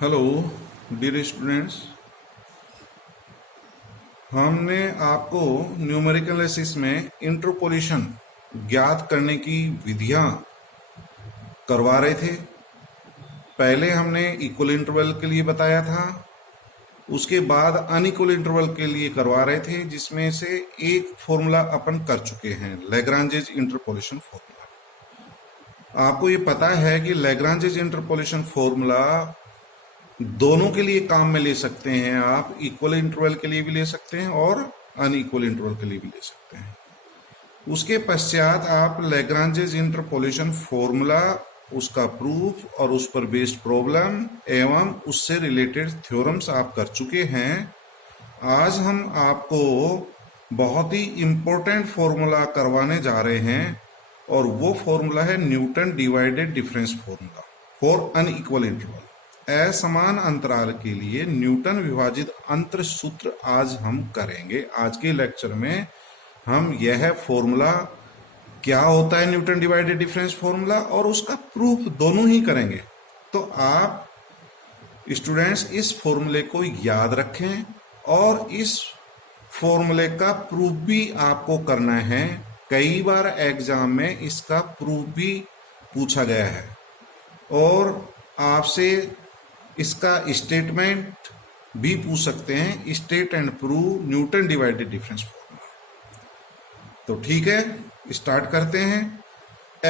Hello dear students, हमने आपको numerical analysis में इंटरपोलेशन ज्ञात करने की विधियां करवा रहे थे। पहले हमने इक्वल इंटरवल के लिए बताया था, उसके बाद अनइक्वल इंटरवल के लिए करवा रहे थे, जिसमें से एक फॉर्मूला अपन कर चुके हैं, लैग्रांजेज इंटरपोलेशन फॉर्मूला। आपको ये पता है कि लैग्रांजेज इंटरपोलेशन फॉर्मूला दोनों के लिए काम में ले सकते हैं। आप इक्वल इंटरवल के लिए भी ले सकते हैं और अनइक्वल इंटरवल के लिए भी ले सकते हैं। उसके पश्चात आप लैग्रांजेज इंटरपोलेशन फॉर्मूला, उसका प्रूफ और उस पर बेस्ड प्रॉब्लम एवं उससे रिलेटेड थ्योरम्स आप कर चुके हैं। आज हम आपको बहुत ही इंपॉर्टेंट फॉर्मूला करवाने जा रहे हैं और वो फॉर्मूला है Newton divided difference formula for unequal interval. असमान अंतराल के लिए न्यूटन विभाजित अंतर सूत्र आज हम करेंगे। आज के लेक्चर में हम यह फॉर्मूला क्या होता है, न्यूटन डिवाइडेड डिफरेंस फॉर्मूला, और उसका प्रूफ दोनों ही करेंगे। तो आप स्टूडेंट्स इस फॉर्मूले को याद रखें और इस फॉर्मूले का प्रूफ भी आपको करना है। कई बार एग्जाम में इसका प्रूफ भी पूछा गया है और आपसे इसका स्टेटमेंट भी पूछ सकते हैं, state and prove Newton divided difference formula. तो ठीक है, स्टार्ट करते हैं।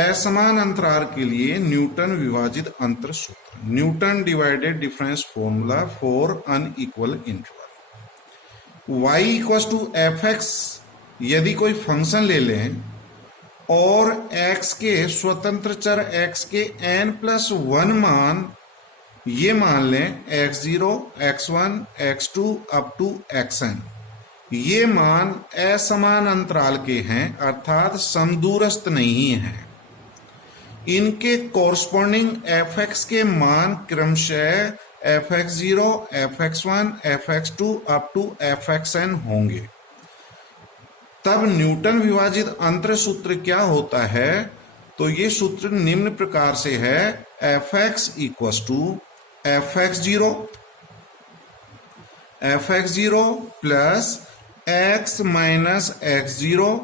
असमान अंतराल के लिए न्यूटन विभाजित अंतर सूत्र, Newton divided difference formula for unequal interval. y equal to F X, यदि कोई फंक्शन ले लें और x के स्वतंत्र चर x के n+1 मान, ये मान लें x0, x1, x2 up to xn, ये मान असमान अंतराल के हैं, अर्थात समदूरस्थ नहीं हैं। इनके कॉरस्पॉन्डिंग fx के मान क्रमशः fx0, fx1, fx2 up to fxn होंगे। तब न्यूटन विभाजित अंतर सूत्र क्या होता है? तो ये सूत्र निम्न प्रकार से है, fx equal to fx0 plus x minus x0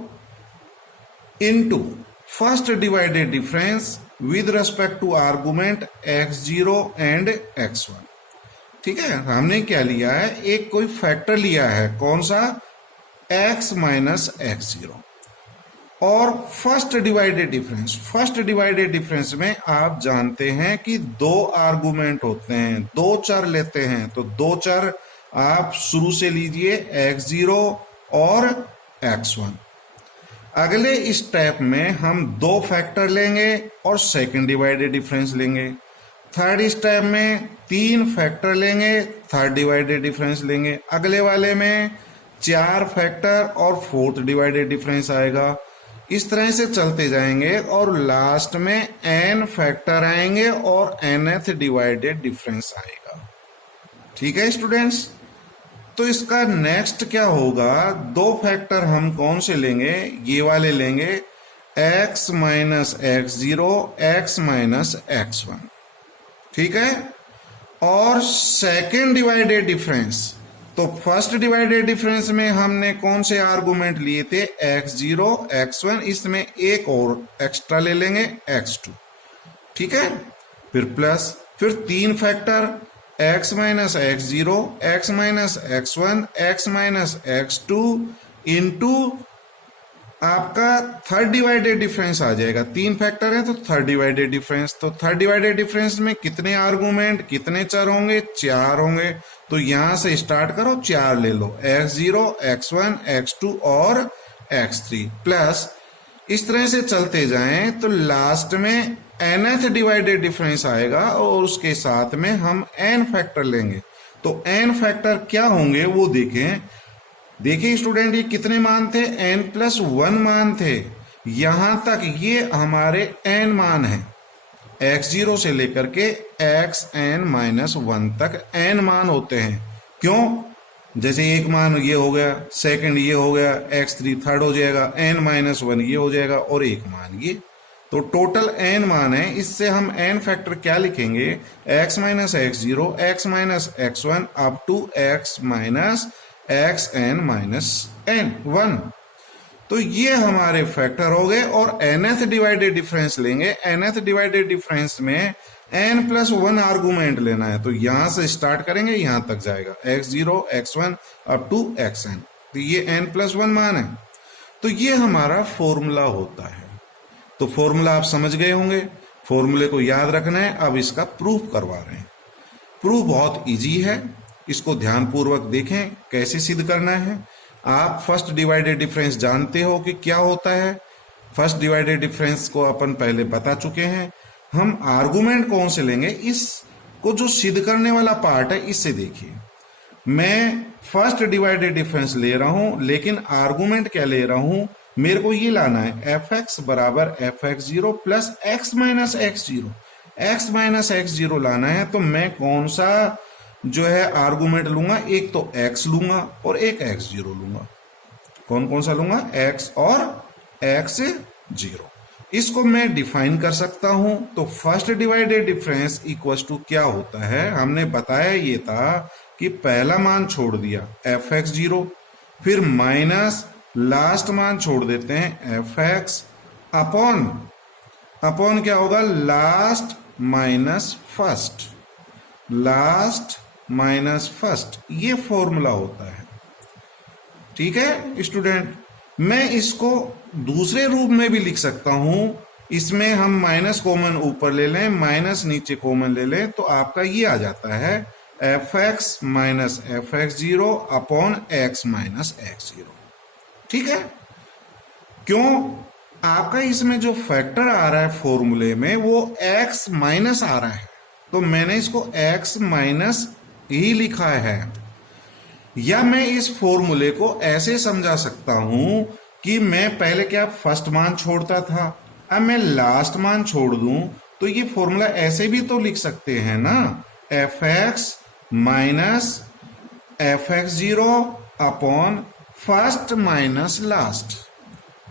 into first divided difference with respect to argument x0 and x1। ठीक है, हमने क्या लिया है, एक कोई फैक्टर लिया है, कौन सा, x माइनस x0, और first divided difference. First divided difference में आप जानते हैं कि दो आर्गुमेंट होते हैं, दो चर लेते हैं। तो दो चर आप शुरू से लीजिए, x0 और x1। अगले स्टेप में हम दो फैक्टर लेंगे और सेकंड डिवाइडेड डिफरेंस लेंगे। थर्ड स्टेप में तीन फैक्टर लेंगे, थर्ड डिवाइडेड डिफरेंस लेंगे। अगले वाले में चार फैक्टर और फोर्थ डिवाइडेड डिफरेंस आएगा। इस तरह से चलते जाएंगे और लास्ट में n फैक्टर आएंगे और nth डिवाइडेड डिफरेंस आएगा। ठीक है स्टूडेंट्स, तो इसका नेक्स्ट क्या होगा, दो फैक्टर हम कौन से लेंगे, ये वाले लेंगे, x minus x0, x minus x1। ठीक है, और सेकेंड डिवाइडेड डिफरेंस, तो फर्स्ट डिवाइडेड डिफरेंस में हमने कौन से आर्गुमेंट लिए थे, x0, x1, इसमें एक और एक्स्ट्रा ले लेंगे, x2। ठीक है, फिर प्लस, फिर तीन factor, x minus x0, x minus x1, x minus x2 into आपका थर्ड डिवाइडेड डिफरेंस आ जाएगा। तीन फैक्टर है तो थर्ड डिवाइडेड डिफरेंस। तो थर्ड डिवाइडेड डिफरेंस में कितने आर्गुमेंट, कितने चर होंगे, चार होंगे। तो यहां से स्टार्ट करो, चार ले लो, x0, x1, x2 और x3 प्लस। इस तरह से चलते जाएं तो लास्ट में nth डिवाइडेड डिफरेंस आएगा और उसके साथ में हम n फैक्टर लेंगे। तो n फैक्टर क्या होंगे वो देखें। देखिए स्टूडेंट, ये कितने मान थे, n+1 मान थे। यहां तक ये हमारे n मान है, x0 से लेकर के xn-1 तक n मान होते हैं। क्यों, जैसे एक मान ये हो गया, सेकंड ये हो गया, x3 थर्ड हो जाएगा, n-1 ये हो जाएगा और एक मान ये तो टोटल n मान है, इससे हम n फैक्टर क्या लिखेंगे, x minus X zero, x minus X one up to x minus X N minus N one. तो ये हमारे फैक्टर हो गए और nth डिवाइडेड डिफरेंस लेंगे। nth डिवाइडेड डिफरेंस में n प्लस वन आर्गुमेंट लेना है, तो यहां से स्टार्ट करेंगे यहां तक जाएगा x0 x1 up to xn, तो ये n प्लस वन मान है। तो ये हमारा फॉर्मूला होता है। तो फॉर्मूला आप समझ गए होंगे, फॉर्मूले को याद रखना है। अब इसका प्रूफ करवा रहे हैं। प्रूफ बहुत इजी है, इसको ध्यानपूर्वक देखें कैसे सिद्ध करना है। आप फर्स्ट डिवाइडेड डिफरेंस जानते हो कि क्या होता है। फर्स्ट डिवाइडेड डिफरेंस को अपन पहले बता चुके हैं। हम आर्गुमेंट कौन से लेंगे, इसको जो सिद्ध करने वाला पार्ट है इससे देखिए। मैं फर्स्ट डिवाइडेड डिफरेंस ले रहा हूं, लेकिन आर्गुमेंट क्या ले रहा हूं, मेरे को ये लाना है एफ एक्स बराबर F X zero plus X minus X zero, x minus X zero लाना है। तो मैं कौन सा जो है आर्गुमेंट लूंगा, एक तो x लूंगा और एक x0 लूंगा। कौन कौन सा लूंगा, x और x0। इसको मैं डिफाइन कर सकता हूं। तो first divided difference equals to क्या होता है, हमने बताया ये था कि पहला मान छोड़ दिया f(x0), फिर माइनस लास्ट मान छोड़ देते हैं f(x) अपॉन क्या होगा, last minus first, last minus first, ये फॉर्मूला होता है। ठीक है स्टूडेंट, मैं इसको दूसरे रूप में भी लिख सकता हूं। इसमें हम माइनस कॉमन ऊपर ले लें, माइनस नीचे कॉमन ले लें, तो आपका ये आ जाता है F x minus F X zero upon x minus X zero. ठीक है, क्यों, आपका इसमें जो फैक्टर आ रहा है फॉर्मूले में वो x माइनस आ रहा है, तो मैंने इसको x माइनस ही लिखा है। या मैं इस फॉर्मूले को ऐसे समझा सकता हूं कि मैं पहले क्या फर्स्ट मान छोड़ता था, अब मैं लास्ट मान छोड़ दूं, तो ये फॉर्मूला ऐसे भी तो लिख सकते हैं ना, F x minus F X zero upon first minus last.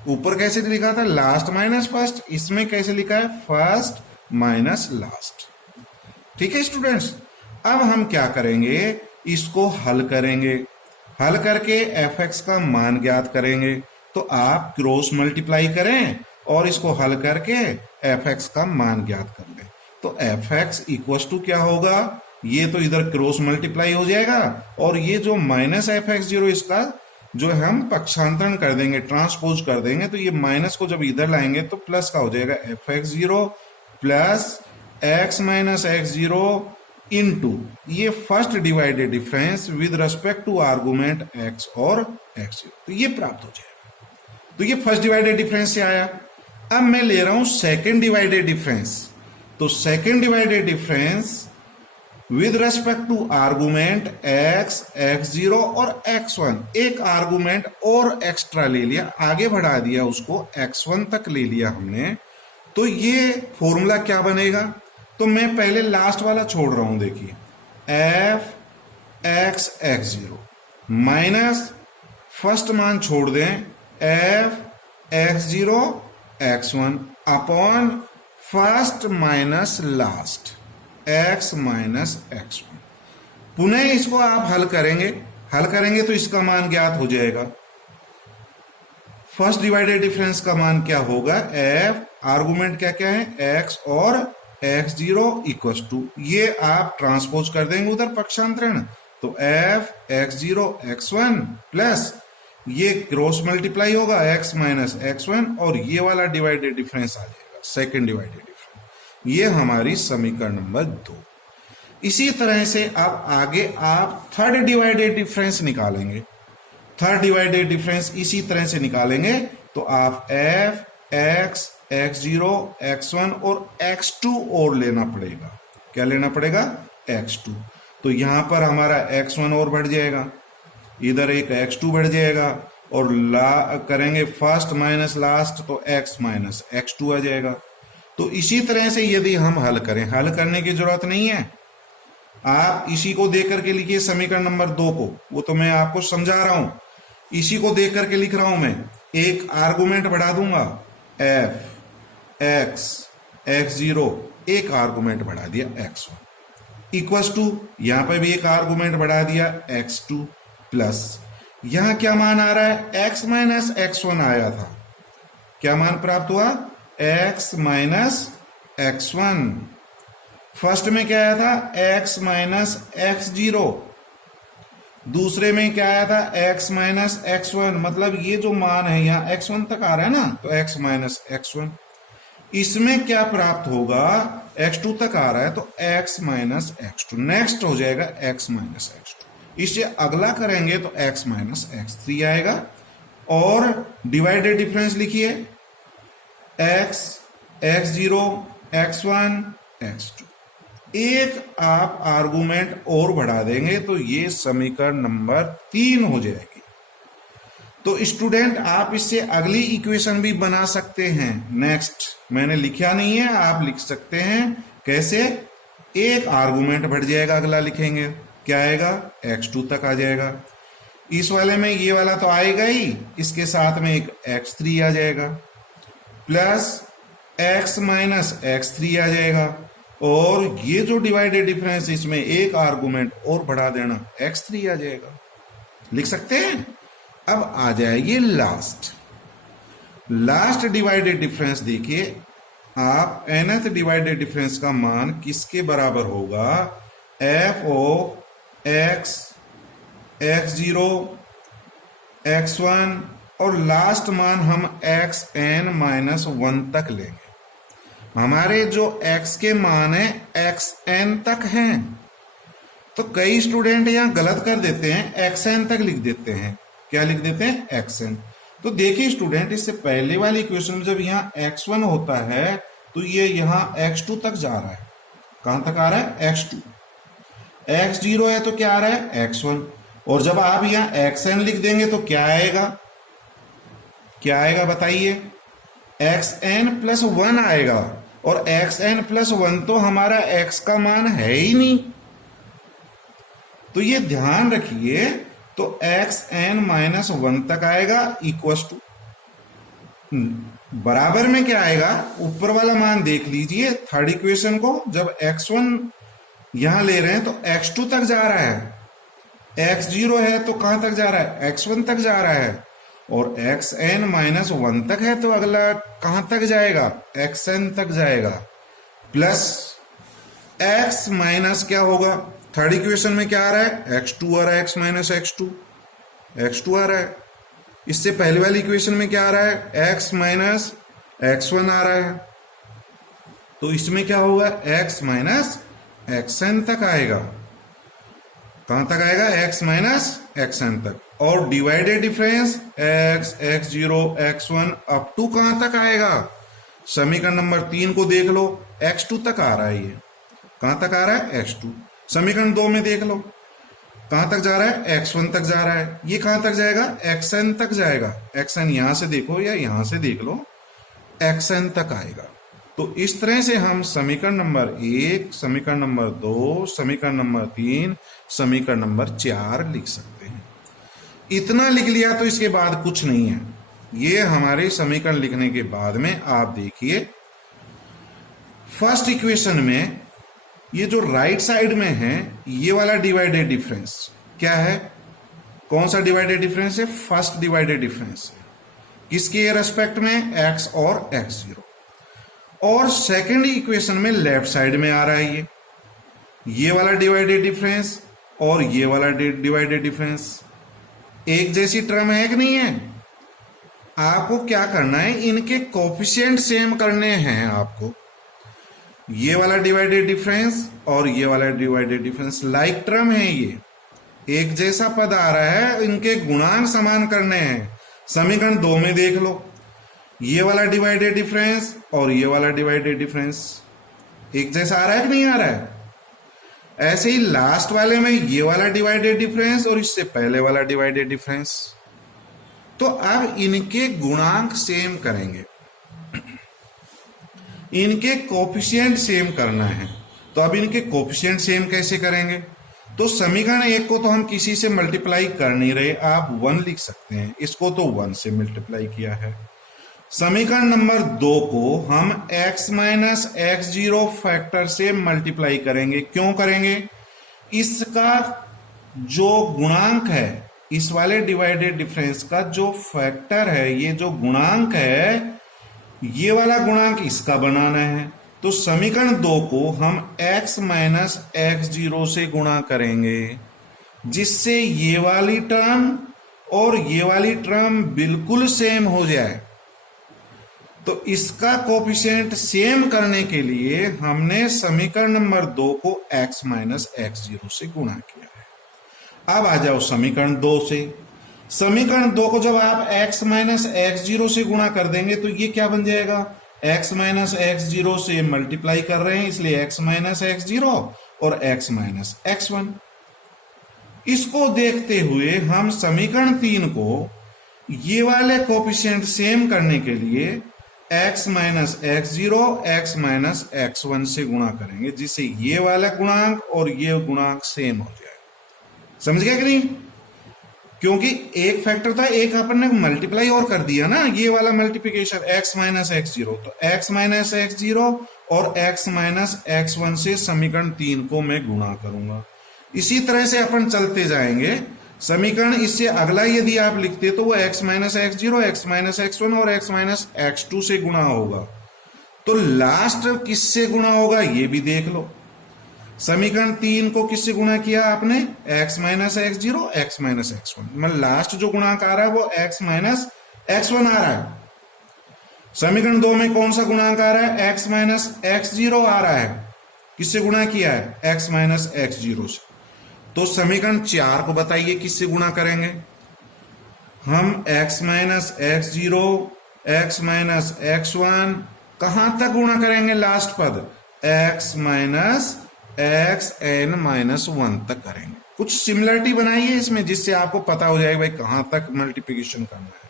ऊपर कैसे लिखा था, लास्ट माइनस फर्स्ट, इसमें कैसे लिखा है, फर्स्ट माइनस लास्ट। ठीक है स्टूडेंट्स, अब हम क्या करेंगे, इसको हल करेंगे। हल करके एफ एक्स का मान ज्ञात करेंगे। तो आप क्रॉस मल्टीप्लाई करें और इसको हल करके एफ एक्स का मान ज्ञात कर लें। तो एफ एक्स इक्वल टू क्या होगा, ये तो इधर क्रॉस मल्टीप्लाई हो जाएगा और ये जो माइनस एफ एक्स जीरो, इसका जो है हम पक्षांतरण कर देंगे, ट्रांसपोज कर देंगे। तो ये माइनस को जब इधर लाएंगे तो प्लस का हो जाएगा, F X zero plus X minus X zero into ये first divided difference with respect to argument x और x0, तो ये प्राप्त हो जाएगा। तो ये फर्स्ट डिवाइडेड डिफरेंस से आया। अब मैं ले रहा हूं सेकंड डिवाइडेड डिफरेंस। तो second divided difference with respect to argument x, x0 और x1, एक आर्गुमेंट और एक्स्ट्रा ले लिया, आगे बढ़ा दिया उसको, x1 तक ले लिया हमने। तो ये फॉर्मूला क्या बनेगा, तो मैं पहले लास्ट वाला छोड़ रहा हूं, देखिए F x x zero minus first मान छोड़ दें F X zero x one upon first minus last x minus X one. पुनः इसको आप हल करेंगे तो इसका मान ज्ञात हो जाएगा। फर्स्ट डिवाइडेड डिफरेंस का मान क्या होगा, एफ, आर्गुमेंट क्या क्या है, एक्स और x0 इक्वल टू, ये आप ट्रांसपोज कर देंगे उधर पक्षांतरण, तो f x0 x1 प्लस ये क्रॉस मल्टीप्लाई होगा x माइनस x1 और ये वाला डिवाइडेड डिफरेंस आ जाएगा, सेकंड डिवाइडेड डिफरेंस। ये हमारी समीकरण नंबर 2। इसी तरह से अब आगे आप थर्ड डिवाइडेड डिफरेंस निकालेंगे। थर्ड डिवाइडेड डिफरेंस इसी तरह से निकालेंगे, तो आप f x x0 x1 और x2 और लेना पड़ेगा। क्या लेना पड़ेगा, x2। तो यहां पर हमारा x1 और बढ़ जाएगा, इधर एक x2 बढ़ जाएगा और करेंगे फर्स्ट माइनस लास्ट, तो x माइनस x2 आ जाएगा। तो इसी तरह से यदि हम हल करें, हल करने की जरूरत नहीं है, आप इसी को देख करके लिखिए समीकरण नंबर 2 को, वो तो मैं आपको समझा रहा हूं, इसी को देख करके लिख रहा हूं मैं। एक आर्गुमेंट बढ़ा दूंगा f, एक्स एक्स जीरो, एक आर्गुमेंट बढ़ा दिया x1 इक्वल्स टू, यहां पर भी एक आर्गुमेंट बढ़ा दिया x2 प्लस, यहां क्या मान आ रहा है, x माइनस x1 आया था, क्या मान प्राप्त हुआ, x माइनस x1। फर्स्ट में क्या आया था, x माइनस x0, दूसरे में क्या आया था, x माइनस x1, मतलब ये जो मान है यहाँ x1 तक आ रहा है ना, तो x माइनस x1। इसमें क्या प्राप्त होगा, x2 तक आ रहा है तो x माइनस x2, नेक्स्ट हो जाएगा x माइनस x2, इसे अगला करेंगे तो x माइनस x3 आएगा। और डिवाइडेड डिफरेंस लिखिए, x x0 x1 x2, एक आप आर्गुमेंट और बढ़ा देंगे तो ये समीकरण नंबर 3 हो जाएगी। तो स्टूडेंट आप इससे अगली इक्वेशन भी बना सकते हैं। नेक्स्ट मैंने लिखा नहीं है, आप लिख सकते हैं। कैसे, एक आर्गुमेंट बढ़ जाएगा, अगला लिखेंगे, क्या आएगा, x2 तक आ जाएगा। इस वाले में ये वाला तो आएगा ही, इसके साथ में एक x3 आ जाएगा, प्लस x माइनस x3 आ जाएगा, और ये जो डिवाइडेड डिफरेंस, इसमें एक आर्गुमेंट और बढ़ा देना, x3 आ जाएगा, लिख सकते हैं। अब आ जाएगी लास्ट डिवाइडेड डिफरेंस। देखिए आप nth डिवाइडेड डिफरेंस का मान किसके बराबर होगा, f of x x0 x1, और लास्ट मान हम xn माइनस 1 तक लेंगे। हमारे जो x के मान है xn तक हैं, तो कई स्टूडेंट यहां गलत कर देते हैं, xn तक लिख देते हैं। क्या लिख देते हैं, xn। तो देखिए स्टूडेंट, इससे पहले वाली इक्वेशन में जब यहाँ x1 होता है तो ये यहाँ x2 तक जा रहा है। कहां तक आ रहा है, x2। x0 है तो क्या आ रहा है, x1। और जब आप यहाँ xn लिख देंगे तो क्या आएगा, क्या आएगा बताइए, xn प्लस 1 आएगा। और xn प्लस 1 तो हमारा x का मान है ही नहीं, तो ये ध्यान रखिए। तो xn माइनस 1 तक आएगा, इक्वस टू, बराबर में क्या आएगा, ऊपर वाला मान देख लीजिए थर्ड इक्वेशन को, जब x1 यहां ले रहे हैं तो x2 तक जा रहा है, x0 है तो कहां तक जा रहा है, x1 तक जा रहा है, और xn माइनस 1 तक है तो अगला कहां तक जाएगा, xn तक जाएगा, प्लस x माइनस क्या होगा, थर्ड इक्वेशन में क्या आ रहा है, x2 आ रहा है, x माइनस x2 आ रहा है। इससे पहले वाली इक्वेशन में क्या आ रहा है, x माइनस x1 आ रहा है, तो इसमें क्या होगा, x माइनस xn तक आएगा। कहां तक आएगा, x माइनस xn तक। और divided difference x x0 x1 up to कहां तक आएगा, समीकरण नंबर 3 को देख लो, x2 तक आ रहा है। ये कहां तक आ रहा है, x2। समीकरण 2 में देख लो कहां तक जा रहा है, x1 तक जा रहा है। ये कहां तक जाएगा, xn तक जाएगा। xn यहां से देखो या यहां से देख लो, xn तक आएगा। तो इस तरह से हम समीकरण नंबर 1, समीकरण नंबर 2, समीकरण नंबर 3, समीकरण नंबर 4 लिख सकते हैं। इतना लिख लिया तो इसके बाद कुछ नहीं है। ये हमारे समीकरण लिखने के बाद में आप देखिए, फर्स्ट इक्वेशन में ये जो राइट साइड में है, ये वाला डिवाइडेड डिफरेंस क्या है, कौन सा डिवाइडेड डिफरेंस है, फर्स्ट डिवाइडेड डिफरेंस है। किसके रेस्पेक्ट में, x और x0। और सेकंड इक्वेशन में लेफ्ट साइड में आ रहा है ये वाला डिवाइडेड डिफरेंस और ये वाला डिवाइडेड डिफरेंस। एक जैसी टर्म है कि नहीं है। आपको क्या करना है, इनके कोफिशिएंट सेम करने हैं आपको। ये वाला डिवाइडेड डिफरेंस और ये वाला डिवाइडेड डिफरेंस लाइक टर्म है, ये एक जैसा पद आ रहा है, इनके गुणांक समान करने हैं। समीकरण 2 में देख लो, ये वाला डिवाइडेड डिफरेंस और ये वाला डिवाइडेड डिफरेंस एक जैसा आ रहा है कि नहीं आ रहा है। ऐसे ही लास्ट वाले में ये वाला डिवाइडेड डिफरेंस और इससे पहले वाला डिवाइडेड डिफरेंस। तो अब इनके गुणांक सेम करेंगे, इनके कोफिशिएंट सेम करना है। तो अब इनके कोफिशिएंट सेम कैसे करेंगे, तो समीकरण 1 को तो हम किसी से मल्टीप्लाई कर नहीं रहे, आप 1 लिख सकते हैं। इसको तो 1 से मल्टीप्लाई किया है। समीकरण नंबर 2 को हम x minus X zero factor से मल्टीप्लाई करेंगे। क्यों करेंगे? इसका जो गुणांक है, इस वाले डिवाइडेड डिफरेंस का जो फैक्टर है, ये जो गुणांक है, ये वाला गुणांक इसका बनाना है। तो समीकरण 2 को हम x माइनस एक्स जीरो से गुणा करेंगे, जिससे ये वाली टर्म और ये वाली टर्म बिल्कुल सेम हो जाए। तो इसका कोफिशिएंट सेम करने के लिए हमने समीकरण नंबर 2 को x माइनस एक्स जीरो से गुणा किया है। अब आ जाओ समीकरण 2 से। समीकरण 2 को जब आप x माइनस एक्स जीरो से गुणा कर देंगे तो ये क्या बन जाएगा? x माइनस एक्स जीरो से मल्टीप्लाई कर रहे हैं, इसलिए x माइनस एक्स जीरो और x माइनस एक्स वन। इसको देखते हुए हम समीकरण 3 को ये वाले कोफिशिएंट सेम करने के लिए x minus X zero x minus X one से गुणा करेंगे, जिससे ये वाला गुणांक और ये गुणांक सेम हो जाए। समझ गया कि नहीं? क्योंकि एक फैक्टर था, एक अपन ने मल्टीप्लाई और कर दिया ना, ये वाला multiplication x minus X zero. तो x माइनस एक्स जीरो और x माइनस एक्स वन से समीकरण 3 को मैं गुणा करूंगा। इसी तरह से अपन चलते जाएंगे। समीकरण इससे अगला यदि आप लिखते तो वो x minus X zero x minus X one और x माइनस एक्स टू से गुणा होगा। तो लास्ट किससे गुणा होगा ये भी देख लो। समीकरण 3 को किससे गुणा किया आपने? x minus X zero x minus X one. मतलब लास्ट जो गुणांक आ रहा है वो x माइनस एक्स वन आ रहा है। समीकरण 2 में कौन सा गुणांक आ रहा है? x माइनस एक्स जीरो आ रहा है। किससे गुणा किया है? x माइनस एक्स जीरो से। तो समीकरण 4 को बताइए किससे गुणा करेंगे? हम x minus X zero x minus X one कहां तक गुणा करेंगे? लास्ट पद x minus X N minus one तक करेंगे। कुछ सिमिलरिटी बनाइए इसमें, जिससे आपको पता हो जाएगा भाई कहां तक मल्टीप्लिकेशन करना है।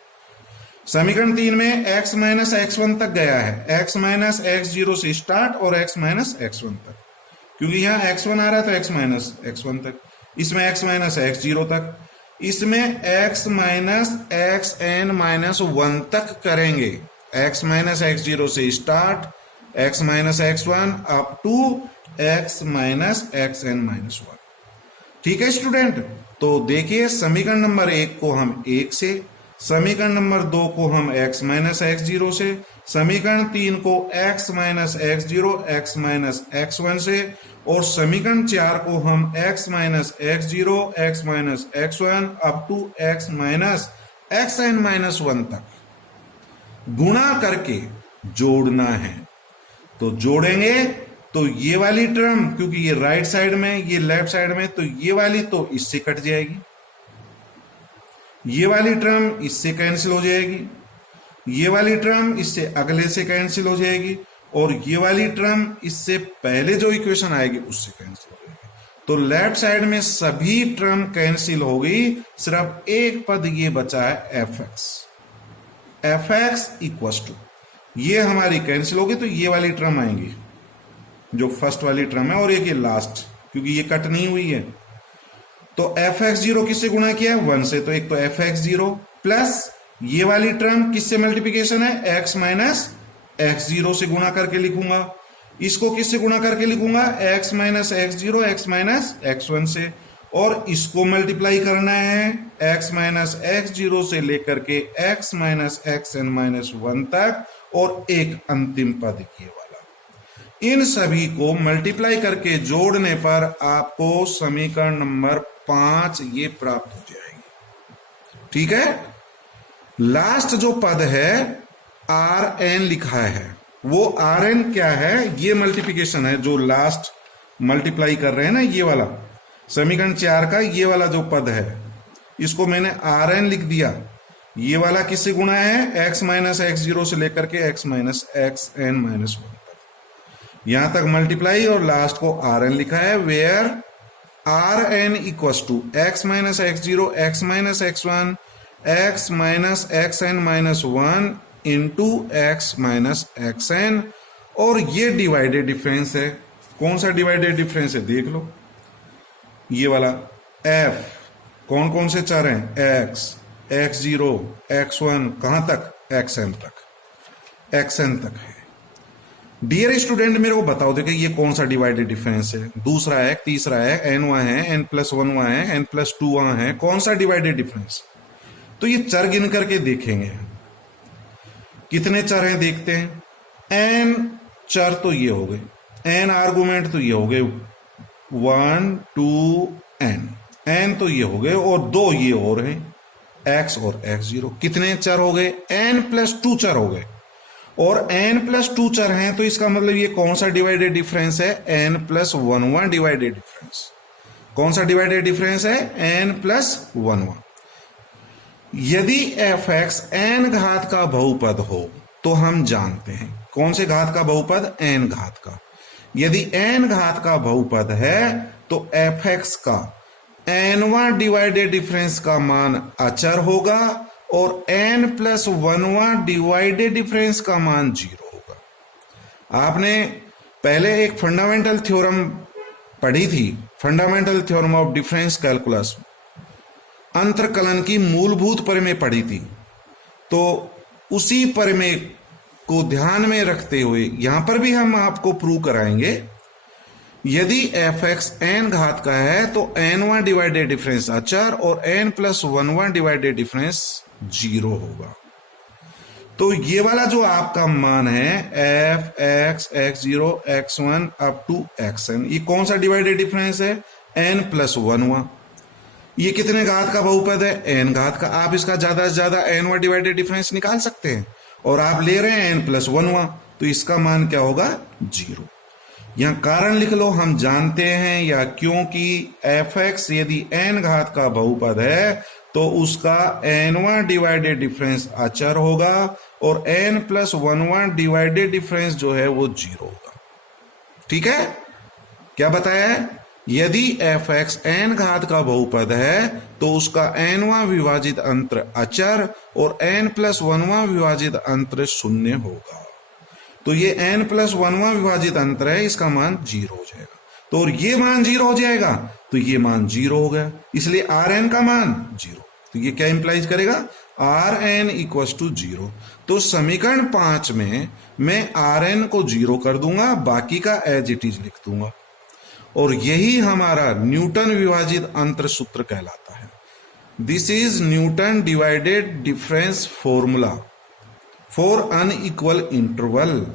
समीकरण 3 में x माइनस एक्स वन तक गया है, x माइनस एक्स जीरो से स्टार्ट और x माइनस एक्स वन तक, क्योंकि यहां x1 आ रहा है तो x माइनस एक्स वन तक। इसमें x माइनस एक्स जीरो तक, इसमें x minus X N minus one तक करेंगे। x माइनस एक्स जीरो से start, x minus X one up to x minus X N minus one. ठीक है student? तो देखिए समीकरण नंबर 1 को हम 1 से, समीकरण नंबर 2 को हम x माइनस एक्स जीरो से, समीकरण 3 को x minus X zero x minus X one से, और समीकरण 4 को हम x minus X zero x minus X one up to x minus X N minus one तक गुणा करके जोड़ना है। तो जोड़ेंगे तो ये वाली टर्म, क्योंकि ये राइट साइड में ये लेफ्ट साइड में, तो ये वाली तो इससे कट जाएगी, ये वाली टर्म इससे कैंसिल हो जाएगी, ये वाली टर्म इससे अगले से कैंसिल हो जाएगी, और ये वाली टर्म इससे पहले जो इक्वेशन आएगी उससे कैंसिल हो जाएगी। तो लेफ्ट साइड में सभी टर्म कैंसिल हो गई, सिर्फ एक पद ये बचा है एफ एक्स इक्वल टू, ये हमारी कैंसिल होगी। तो ये वाली टर्म आएंगी जो फर्स्ट वाली टर्म है, और एक ये लास्ट, क्योंकि ये कट नहीं हुई है। तो एफ एक्स जीरो किससे गुणा किया है? 1 से। तो एक तो एफ एक्स जीरो प्लस ये वाली टर्म किससे मल्टीप्लिकेशन है? x माइनस एक्स जीरो से गुणा करके लिखूंगा। इसको किससे गुणा करके लिखूंगा? x minus X zero x minus X one से, और इसको मल्टीप्लाई करना है x माइनस एक्स जीरो से लेकर के x minus X N minus one तक, और एक अंतिम पद ये वाला। इन सभी को मल्टीप्लाई करके जोड़ने पर आपको समीकरण नंबर 5 ये प्राप्त हो जाएगी। ठीक है? लास्ट जो पद है आर एन लिखा है, वो आर एन क्या है? ये मल्टीप्लिकेशन है जो लास्ट मल्टीप्लाई कर रहे हैं ना, ये वाला समीकरण 4 का ये वाला जो पद है, इसको मैंने आर एन लिख दिया। ये वाला किससे गुणा है? x माइनस एक्स जीरो से लेकर के x minus X N minus one तक, यहां तक मल्टीप्लाई, और लास्ट को आर एन लिखा है, where R N equal to X minus X zero x minus X one x minus X N minus one into X minus X N, और ये divided difference है। कौन सा डिवाइडेड डिफरेंस है देख लो, ये वाला f, कौन कौन से चार हैं? x, x0, x1, कहां तक? xn तक। xn तक है। डियर स्टूडेंट, मेरे को बताओ देखिए ये कौन सा डिवाइडेड डिफरेंस है? दूसरा है, तीसरा है, n वहां है, n+1 वहां है, n+2 वहां है, कौन सा डिवाइडेड डिफरेंस? तो ये चर गिन करके देखेंगे। कितने चर हैं देखते हैं। n चर तो ये हो गए, n आर्गुमेंट तो ये हो गए 1 2 n तो ये हो गए, और दो ये और हैं x और x0। कितने चर हो गए? n+2 चर हो गए, और n+2 चर हैं तो इसका मतलब ये कौन सा डिवाइडेड डिफरेंस है? n+1 divided difference. कौन सा डिवाइडेड डिफरेंस है? n+1। यदि f(x) n घात का बहुपद हो तो हम जानते हैं कौन से घात का बहुपद? n घात का। यदि n घात का बहुपद है तो f(x) का nवां डिवाइडेड डिफरेंस का मान अचर होगा और n+1 डिवाइडेड डिफरेंस का मान 0 होगा। आपने पहले एक फंडामेंटल थ्योरम पढ़ी थी, fundamental theorem of difference calculus, अंतरकलन की मूलभूत परिमेय पढ़ी थी। तो उसी परिमेय को ध्यान में रखते हुए यहां पर भी हम आपको प्रूव कराएंगे। यदि f(x) n घात का है तो n वां डिवाइडेड डिफरेंस अचर और n+1 डिवाइडेड डिफरेंस 0 होगा। तो ये वाला जो आपका मान है f(x), x0, x1 up to xn, ये कौन सा डिवाइडेड डिफरेंस है? n+1। ये कितने घात का बहुपद है? n घात का। आप इसका ज्यादा से ज्यादा n वां डिवाइडेड डिफरेंस निकाल सकते हैं, और आप ले रहे हैं n+1, तो इसका मान क्या होगा? 0। यहां कारण लिख लो, हम जानते हैं, या क्योंकि f(x) यदि n घात का बहुपद है तो उसका n वां डिवाइडेड डिफरेंस अचर होगा और n+1 डिवाइडेड डिफरेंस जो है वो 0 होगा। ठीक है, क्या बताया है? यदि f(x) n घात का बहुपद है तो उसका n वां विभाजित अंतर अचर और n+1 विभाजित अंतर 0 होगा। तो ये n+1 विभाजित अंतर है, इसका मान 0 हो जाएगा। तो और ये मान 0 हो जाएगा तो ये मान 0 हो गया, इसलिए Rn का मान 0। तो ये क्या इंप्लाइज करेगा? Rn = 0। तो समीकरण 5 में मैं Rn को 0 कर दूंगा, बाकी का एज इट इज लिख दूंगा, और यही हमारा न्यूटन विभाजित अंतर सूत्र कहलाता है। This is Newton divided difference formula for unequal interval.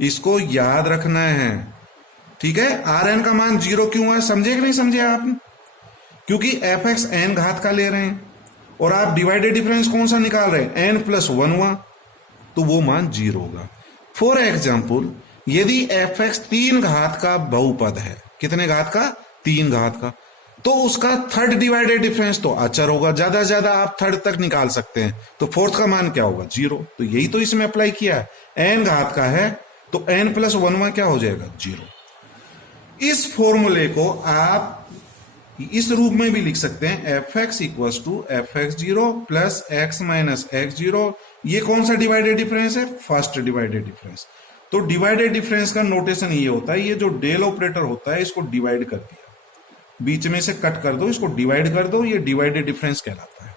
इसको याद रखना है, ठीक है। Rn का मान 0 क्यों है, समझे कि नहीं समझे आप? क्योंकि f(x) n घात का ले रहे हैं और आप डिवाइडेड डिफरेंस कौन सा निकाल रहे हैं? n+1, तो वो मान 0 होगा। फॉर एग्जाम्पल, यदि f(x) 3 घात का बहुपद है, कितने घात का? 3 घात का, तो उसका थर्ड डिवाइडेड डिफरेंस तो अचर होगा, ज्यादा से ज्यादा आप थर्ड तक निकाल सकते हैं, तो फोर्थ का मान क्या होगा? 0। तो यही तो इसमें अप्लाई किया है। n घात का है तो n+1 क्या हो जाएगा? 0। इस फॉर्मूले को आप इस रूप में भी लिख सकते हैं, f(x) = f(x0) + x - x0। ये कौन सा डिवाइडेड डिफरेंस है? First divided difference. तो डिवाइडेड डिफरेंस का नोटेशन ये होता है, ये जो डेल ऑपरेटर होता है इसको डिवाइड कर दिया, बीच में से कट कर दो, इसको डिवाइड कर दो, ये डिवाइडेड डिफरेंस कहलाता है।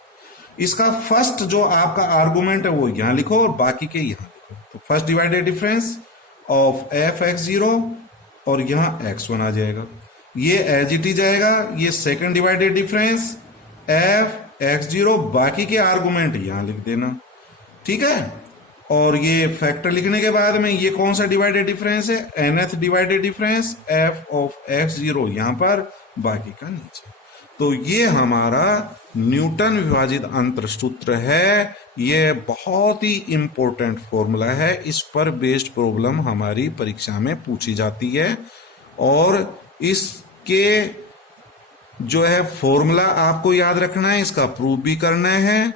इसका फर्स्ट जो आपका आर्गुमेंट है वो यहां लिखो और बाकी के यहां लिखो। तो first divided difference of f(x0) और यहां x1 आ जाएगा, ये एज इट इज जाएगा। ये सेकंड डिवाइडेड डिफरेंस f(x0), बाकी के आर्गुमेंट यहां लिख देना, ठीक है। और ये फैक्टर लिखने के बाद में ये कौन सा डिवाइडेड डिफरेंस है? nth डिवाइडेड डिफरेंस f(x0) यहां पर, बाकी का नीचे। तो ये हमारा न्यूटन विभाजित अंतर सूत्र है। ये बहुत ही इंपॉर्टेंट फॉर्मूला है, इस पर बेस्ड प्रॉब्लम हमारी परीक्षा में पूछी जाती है, और इसके जो है फॉर्मूला आपको याद रखना है, इसका प्रूफ भी करना है।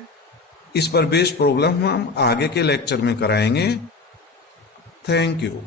इस पर बेस्ड प्रॉब्लम हम आगे के लेक्चर में कराएंगे। Thank you.